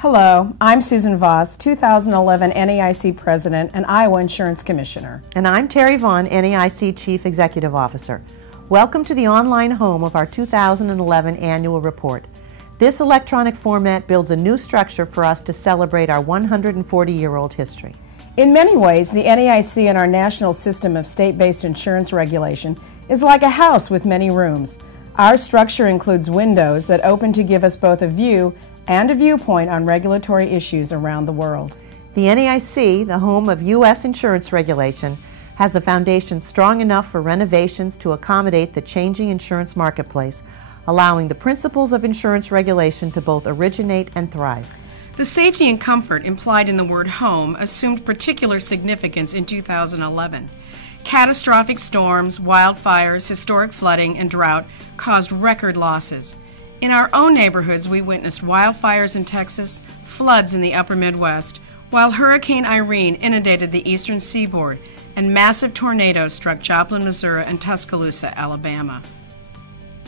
Hello, I'm Susan Voss, 2011 NAIC President and Iowa Insurance Commissioner. And I'm Terry Vaughn, NAIC Chief Executive Officer. Welcome to the online home of our 2011 annual report. This electronic format builds a new structure for us to celebrate our 140-year-old history. In many ways, the NAIC and our national system of state-based insurance regulation is like a house with many rooms. Our structure includes windows that open to give us both a view and a viewpoint on regulatory issues around the world. The NAIC, the home of U.S. insurance regulation, has a foundation strong enough for renovations to accommodate the changing insurance marketplace, allowing the principles of insurance regulation to both originate and thrive. The safety and comfort implied in the word home assumed particular significance in 2011. Catastrophic storms, wildfires, historic flooding, and drought caused record losses. In our own neighborhoods, we witnessed wildfires in Texas, floods in the upper Midwest, while Hurricane Irene inundated the eastern seaboard and massive tornadoes struck Joplin, Missouri, and Tuscaloosa, Alabama.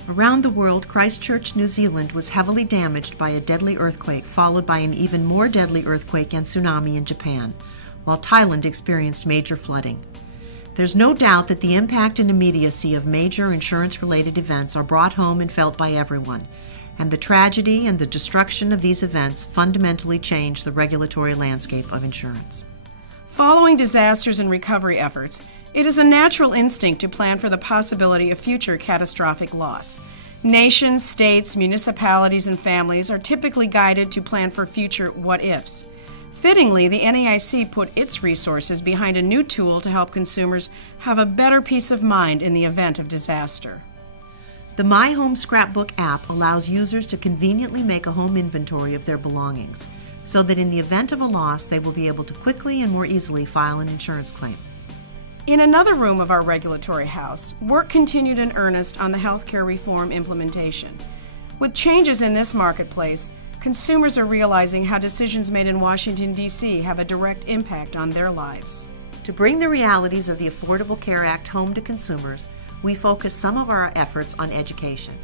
Around the world, Christchurch, New Zealand was heavily damaged by a deadly earthquake, followed by an even more deadly earthquake and tsunami in Japan, while Thailand experienced major flooding. There's no doubt that the impact and immediacy of major insurance-related events are brought home and felt by everyone, and the tragedy and the destruction of these events fundamentally change the regulatory landscape of insurance. Following disasters and recovery efforts, it is a natural instinct to plan for the possibility of future catastrophic loss. Nations, states, municipalities, and families are typically guided to plan for future what-ifs. Fittingly, the NAIC put its resources behind a new tool to help consumers have a better peace of mind in the event of disaster. The My Home Scrapbook app allows users to conveniently make a home inventory of their belongings, so that in the event of a loss, they will be able to quickly and more easily file an insurance claim. In another room of our regulatory house, work continued in earnest on the healthcare reform implementation. With changes in this marketplace, consumers are realizing how decisions made in Washington, D.C. have a direct impact on their lives. To bring the realities of the Affordable Care Act home to consumers, we focused some of our efforts on education.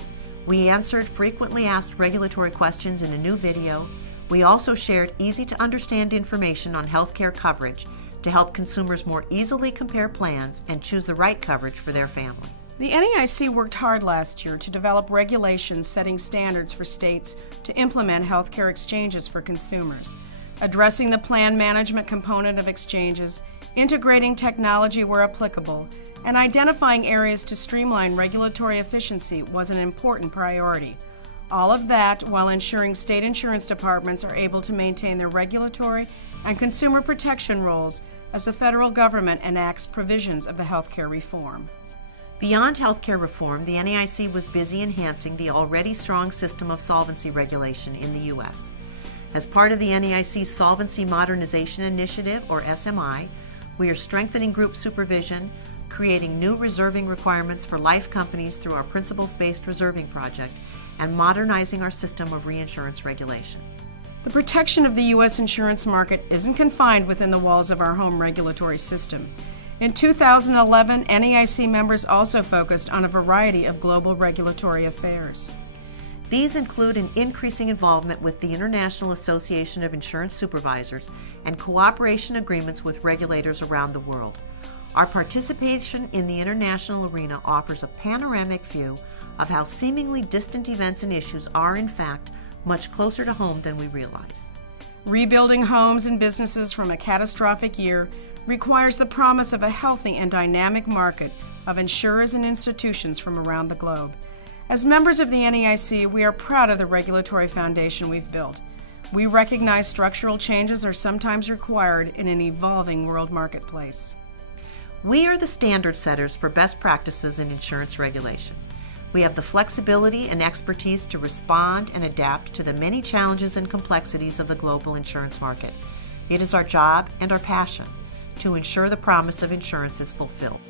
We answered frequently asked regulatory questions in a new video. We also shared easy-to-understand information on healthcare coverage to help consumers more easily compare plans and choose the right coverage for their family. The NAIC worked hard last year to develop regulations setting standards for states to implement healthcare exchanges for consumers, addressing the plan management component of exchanges, integrating technology where applicable, and identifying areas to streamline regulatory efficiency was an important priority. All of that while ensuring state insurance departments are able to maintain their regulatory and consumer protection roles as the federal government enacts provisions of the healthcare reform. Beyond healthcare reform, the NAIC was busy enhancing the already strong system of solvency regulation in the U.S. As part of the NAIC's Solvency Modernization Initiative, or SMI, we are strengthening group supervision, creating new reserving requirements for life companies through our principles-based reserving project, and modernizing our system of reinsurance regulation. The protection of the U.S. insurance market isn't confined within the walls of our home regulatory system. In 2011, NAIC members also focused on a variety of global regulatory affairs. These include an increasing involvement with the International Association of Insurance Supervisors and cooperation agreements with regulators around the world. Our participation in the international arena offers a panoramic view of how seemingly distant events and issues are, in fact, much closer to home than we realize. Rebuilding homes and businesses from a catastrophic year requires the promise of a healthy and dynamic market of insurers and institutions from around the globe. As members of the NAIC, we are proud of the regulatory foundation we've built. We recognize structural changes are sometimes required in an evolving world marketplace. We are the standard setters for best practices in insurance regulation. We have the flexibility and expertise to respond and adapt to the many challenges and complexities of the global insurance market. It is our job and our passion to ensure the promise of insurance is fulfilled.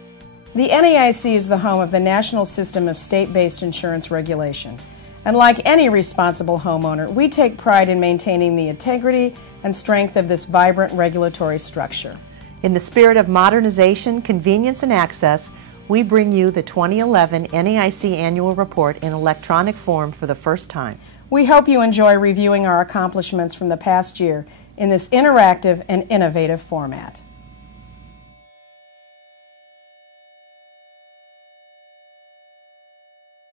The NAIC is the home of the national system of state-based insurance regulation. And like any responsible homeowner, we take pride in maintaining the integrity and strength of this vibrant regulatory structure. In the spirit of modernization, convenience, and access, we bring you the 2011 NAIC Annual Report in electronic form for the first time. We hope you enjoy reviewing our accomplishments from the past year in this interactive and innovative format.